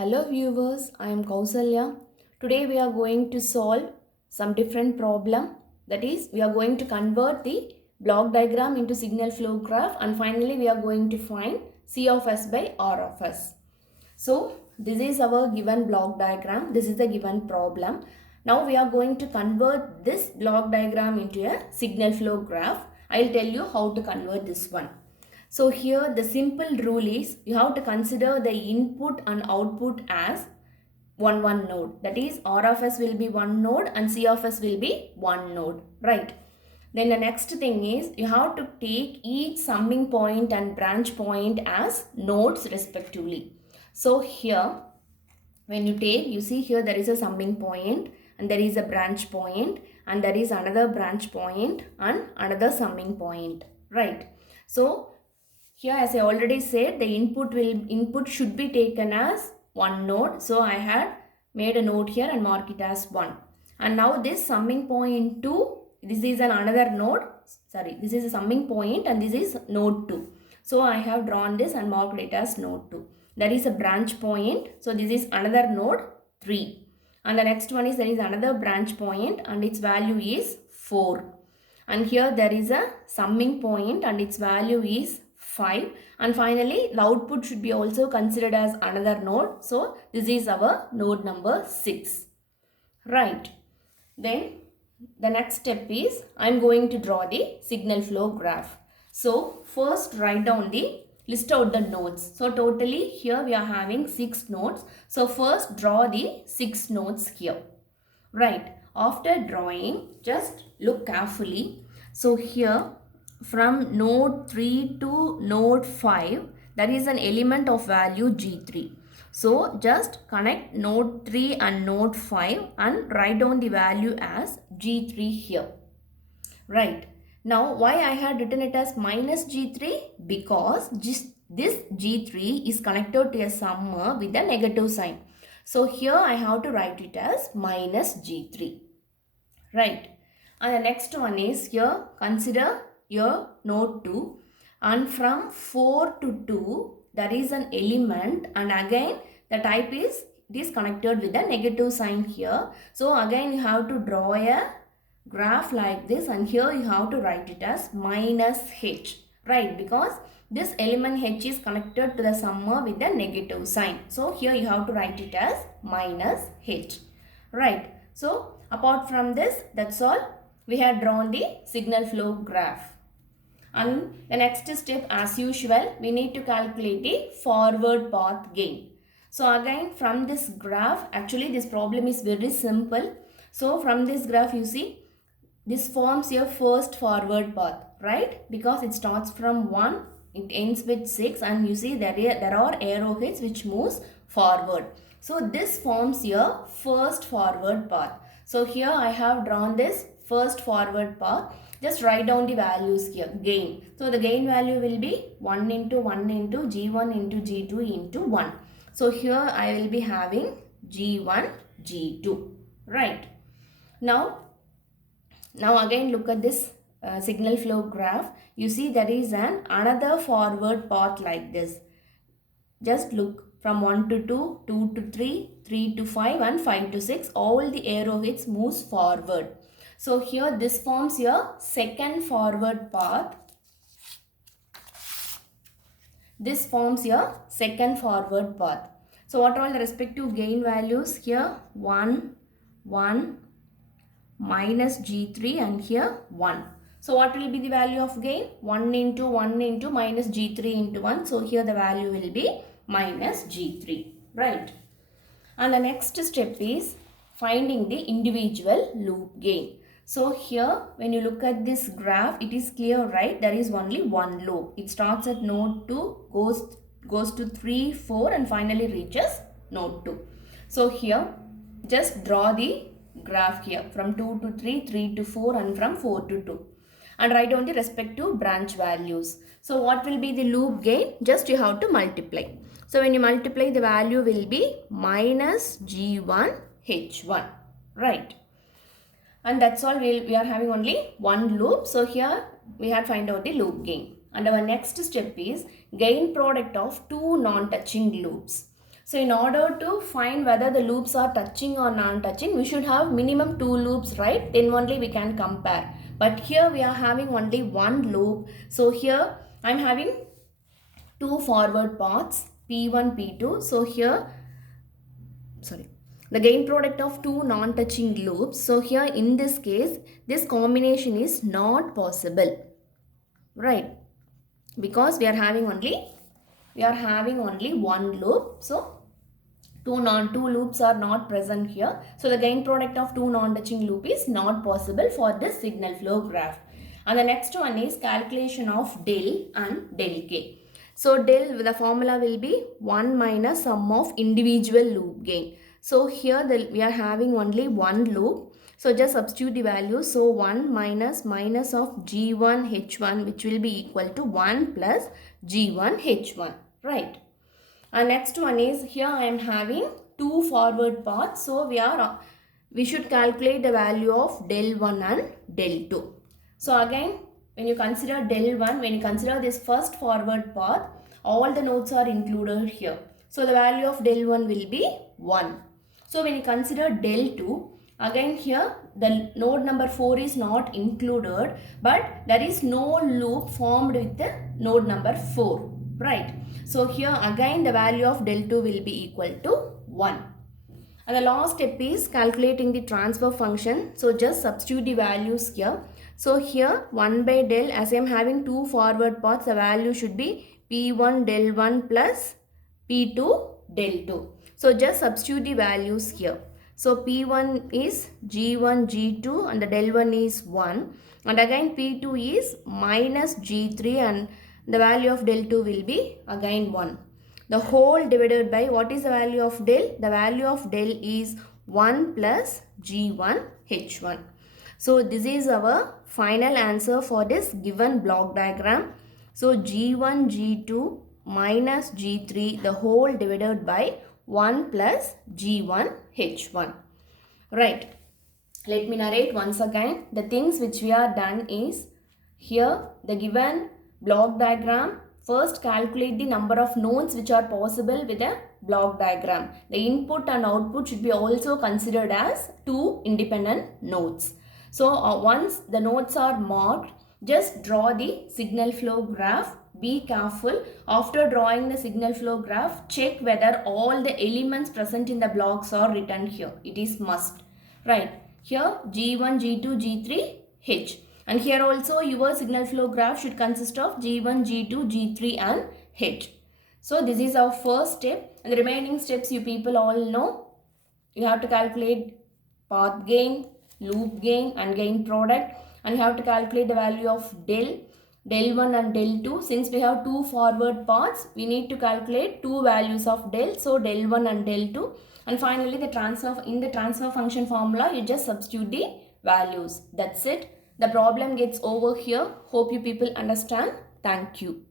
Hello viewers, I am Kausalya. Today we are going to solve some different problem. That is, we are going to convert the block diagram into signal flow graph, and finally we are going to find C of S by R of S. So this is our given block diagram. This is the given problem. Now we are going to convert this block diagram into a signal flow graph. I will tell you how to convert this one. So here the simple rule is you have to consider the input and output as one node. That is, R of S will be one node and C of S will be one node, right? Then the next thing is you have to take each summing point and branch point as nodes respectively. So here when you take, you see here there is a summing point and there is a branch point and there is another branch point and another summing point, right? So here, as I already said, the input should be taken as one node. So I had made a note here and mark it as 1. And now this summing point 2, this is another node. Sorry, this is a summing point and this is node 2. So I have drawn this and marked it as node 2. There is a branch point. So this is another node 3. And the next one is there is another branch point and its value is 4. And here there is a summing point and its value is 5, and finally the output should be also considered as another node. So this is our node number 6, right? Then the next step is I am going to draw the signal flow graph. So first write down list out the nodes. So totally here we are having 6 nodes. So first draw the 6 nodes here, right? After drawing, just look carefully. So here from node 3 to node 5, there is an element of value G3. So just connect node 3 and node 5 and write down the value as G3 here. Right. Now why I had written it as minus G3? Because this G3 is connected to a summer with a negative sign. So here I have to write it as minus G3. Right. And the next one is here, consider your node 2, and from 4 to 2 there is an element, and again the type is it is connected with a negative sign here. So again you have to draw a graph like this, and here you have to write it as minus H, right? Because this element H is connected to the summer with a negative sign. So here you have to write it as minus H, right? So apart from this, that's all. We have drawn the signal flow graph. And the next step, as usual, we need to calculate the forward path gain. So again from this graph, actually this problem is very simple. So from this graph you see, this forms your first forward path, right? Because it starts from 1, it ends with 6, and you see there are arrowheads which moves forward. So this forms your first forward path. So here I have drawn this first forward path. Just write down the values here, gain. So the gain value will be 1 into 1 into G1 into G2 into 1. So here I will be having G1, G2, right? Now again look at this signal flow graph. You see there is another forward path like this. Just look from 1 to 2, 2 to 3, 3 to 5 and 5 to 6. All the arrowheads moves forward. So here this forms your second forward path. This forms your second forward path. So what are all the respective gain values here? 1, 1, minus G3, and here 1. So what will be the value of gain? 1 into minus G3 into 1. So here the value will be minus G3, right? And the next step is finding the individual loop gain. So here when you look at this graph, it is clear, right? There is only one loop. It starts at node 2, goes to 3, 4 and finally reaches node 2. So here just draw the graph here from 2 to 3, 3 to 4 and from 4 to 2. And write down the respective branch values. So what will be the loop gain? Just you have to multiply. So when you multiply, the value will be minus G1 H1, right? And that's all. We are having only one loop. So here we have find out the loop gain. And our next step is gain product of two non-touching loops. So in order to find whether the loops are touching or non-touching, we should have minimum 2 loops, right? Then only we can compare. But here we are having only one loop. So here I am having two forward paths, P1, P2. So here, the gain product of two non-touching loops. So here in this case, this combination is not possible, right? Because we are having only one loop. So two loops are not present here. So the gain product of two non-touching loop is not possible for this signal flow graph. And the next one is calculation of del and del k. So del, the formula will be 1 minus sum of individual loop gain. So here we are having only one loop. So just substitute the value. So 1 minus of G1 H1, which will be equal to 1 plus G1 H1, right? And next one is, here I am having two forward paths. So we should calculate the value of del 1 and del 2. So again, when you consider del 1, when you consider this first forward path, all the nodes are included here. So the value of del 1 will be 1. So when you consider del 2, again here the node number 4 is not included, but there is no loop formed with the node number 4, right? So here again the value of del 2 will be equal to 1. And the last step is calculating the transfer function. So just substitute the values here. So here 1 by del, as I am having two forward paths, the value should be P1 del 1 plus P2 del 2. So just substitute the values here. So P1 is G1 G2 and the del 1 is 1. And again P2 is minus G3 and the value of del 2 will be again 1. The whole divided by, what is the value of del? The value of del is 1 plus G1 H1. So this is our final answer for this given block diagram. So G1 G2 minus G3, the whole divided by 1 plus G1 H1. Right. Let me narrate once again. The things which we are done is, here the given block diagram, first calculate the number of nodes which are possible with a block diagram. The input and output should be also considered as two independent nodes. So once the nodes are marked, just draw the signal flow graph. Be careful, after drawing the signal flow graph, check whether all the elements present in the blocks are written here. It is must, right? Here G1, G2, G3, H. And here also your signal flow graph should consist of G1, G2, G3 and H. So this is our first step, and the remaining steps you people all know. You have to calculate path gain, loop gain and gain product, and you have to calculate the value of del 1 and del 2. Since we have two forward paths, we need to calculate two values of del. So del 1 and del 2. And finally the transfer function formula, you just substitute the values. That's it. The problem gets over here. Hope you people understand. Thank you.